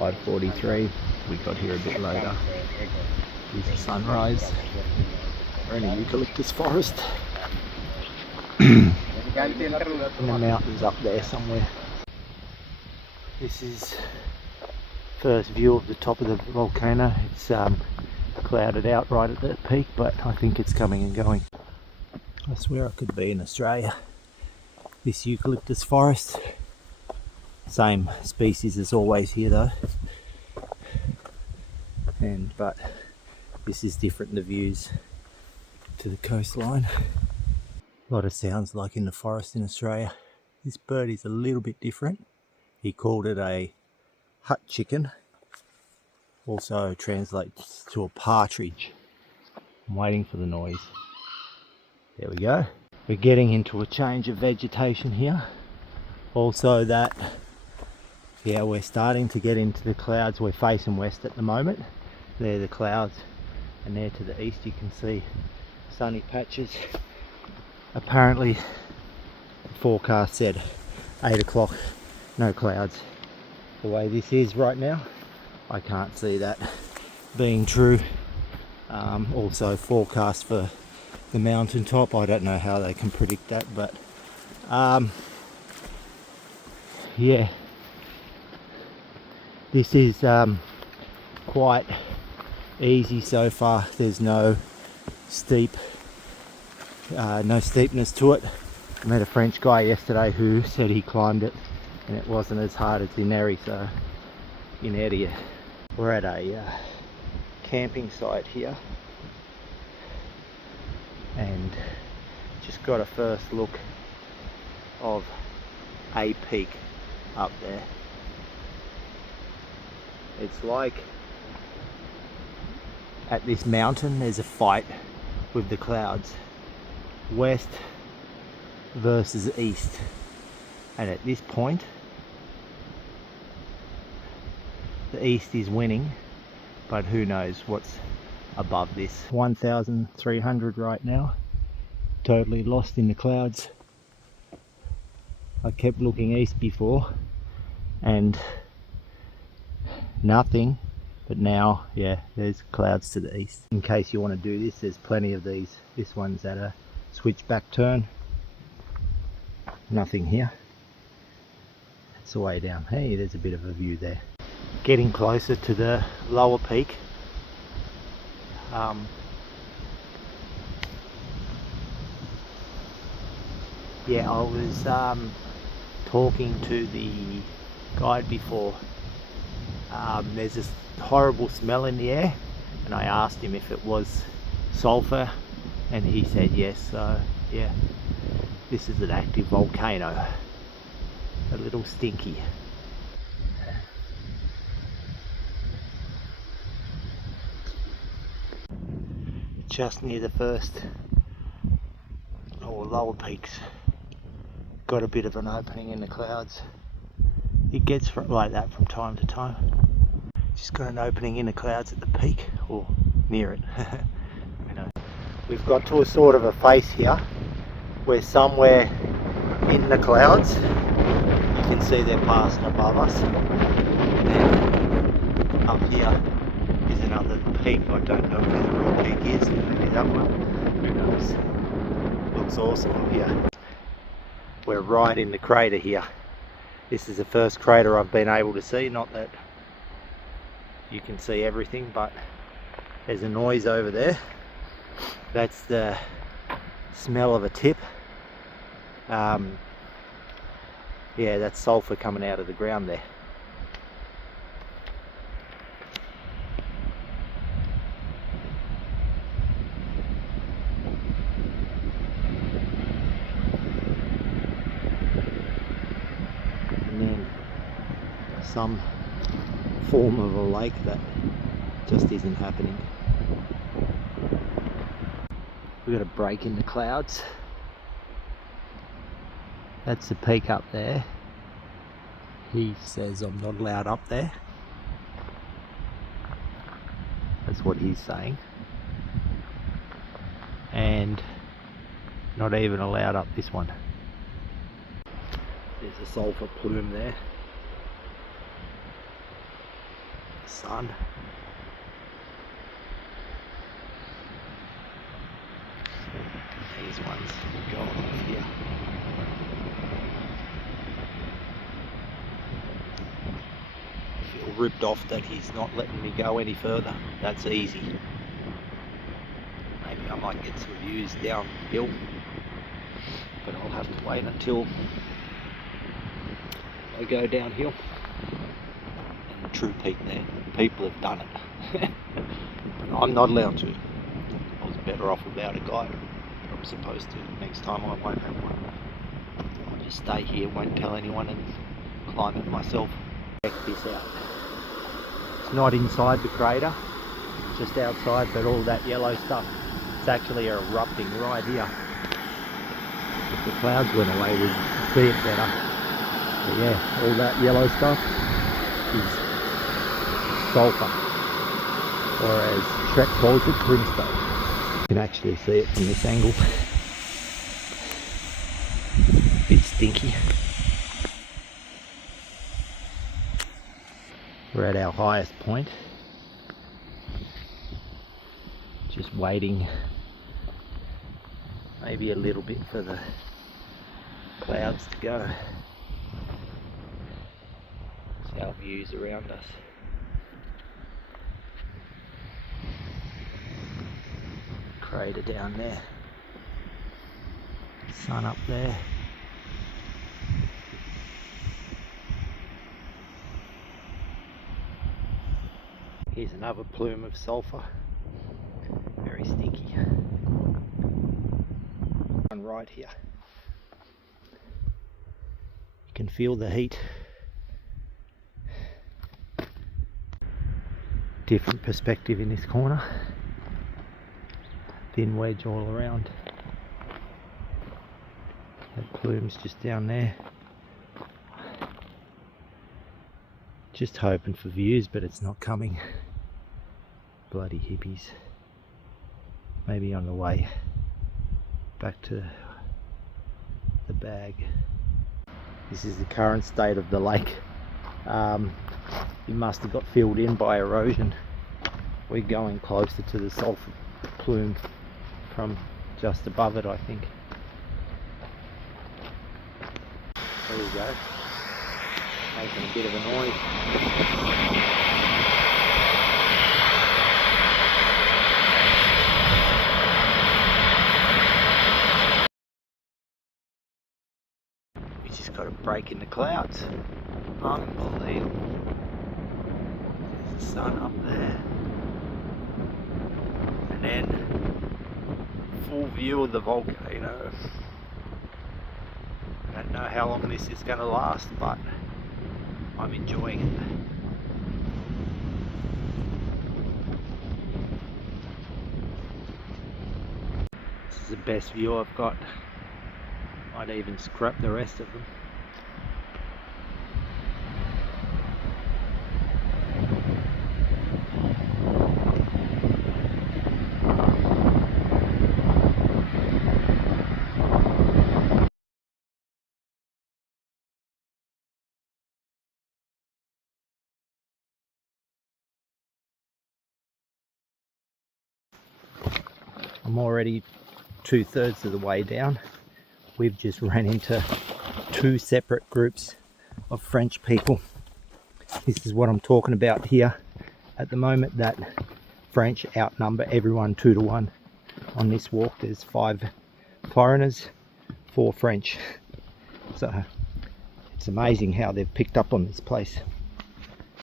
5:43. We got here a bit later. Here's the sunrise. We're in a eucalyptus forest. In the mountains up there somewhere. This is first view of the top of the volcano. It's clouded out right at the peak, but I think it's coming and going. I swear I could be in Australia. This eucalyptus forest, same species as always here though, but this is different, the views to the coastline. A lot of sounds like in the forest in Australia. This bird is a little bit different. He called it a hut chicken, also translates to a partridge. I'm waiting for the noise. There we go. We're getting into a change of vegetation here. Also that, yeah, we're starting to get into the clouds. We're facing west at the moment. There are the clouds, and there to the east you can see sunny patches. Apparently the forecast said 8 o'clock, no clouds. The way this is right now, I can't see that being true. Also forecast for the mountaintop, I don't know how they can predict that, but yeah, this is quite easy so far. There's no steepness to it. I met a French guy yesterday who said he climbed it and it wasn't as hard as Ineri, so in area. We're at a camping site here and just got a first look of a peak up there. It's like at this mountain there's a fight with the clouds, west versus east, and at this point the east is winning, but who knows what's above this. 1,300 right now, totally lost in the clouds. I kept looking east before and nothing, but now, yeah, there's clouds to the east. In case you want to do this, there's plenty of these. This one's at a switchback turn. Nothing here. It's the way down. Hey, there's a bit of a view there. Getting closer to the lower peak. Yeah, I was talking to the guide before. There's this horrible smell in the air, and I asked him if it was sulfur, and he said yes. So yeah, this is an active volcano, a little stinky. Just near the first or lower peaks, got a bit of an opening in the clouds. It gets like that from time to time. Just got an opening in the clouds at the peak, or near it. You know, we've got to a sort of a face here. We're somewhere in the clouds. You can see they're passing above us. And up here is another peak. I don't know where the real peak is. Maybe that one. Who knows? Looks awesome up here. We're right in the crater here. This is the first crater I've been able to see. Not that you can see everything, but there's a noise over there. That's the smell of a tip. Yeah, that's sulfur coming out of the ground there. And then some form of a lake that just isn't happening. We've got a break in the clouds. That's the peak up there. He says I'm not allowed up there. That's what he's saying. And not even allowed up this one. There's a sulfur plume there. sun. These ones go off here. I feel ripped off that he's not letting me go any further. That's easy. Maybe I might get some views downhill, but I'll have to wait until I go downhill. And the true peak there, people have done it. But I'm not allowed to. I was better off without a guide. I'm supposed to. Next time I won't have one. I'll just stay here, won't tell anyone, and climb it myself. Check this out. It's not inside the crater, just outside, but all that yellow stuff, it's actually erupting right here. If the clouds went away, we'd see it better. But yeah, all that yellow stuff is sulfur, or as Shrek calls it, brimstone. You can actually see it from this angle. Bit stinky. We're at our highest point. Just waiting maybe a little bit for the clouds to go. See our views around us. Crater down there, sun up there. Here's another plume of sulfur, very stinky. One right here. You can feel the heat. Different perspective in this corner. Thin wedge all around. That plume's just down there. Just hoping for views, but it's not coming. Bloody hippies. Maybe on the way back to the bag. This is the current state of the lake. It must have got filled in by erosion. We're going closer to the sulfur plume from just above it, I think. There we go. Making a bit of a noise. We just got a break in the clouds. Unbelievable. There's the sun up there. And then full view of the volcano. I don't know how long this is going to last, but I'm enjoying it. This is the best view I've got. Might even scrap the rest of them. I'm already 2/3 of the way down. We've just ran into two separate groups of French people. This is what I'm talking about here. At the moment, that French outnumber everyone 2-1 on this walk. There's 5 foreigners, 4 French. So it's amazing how they've picked up on this place.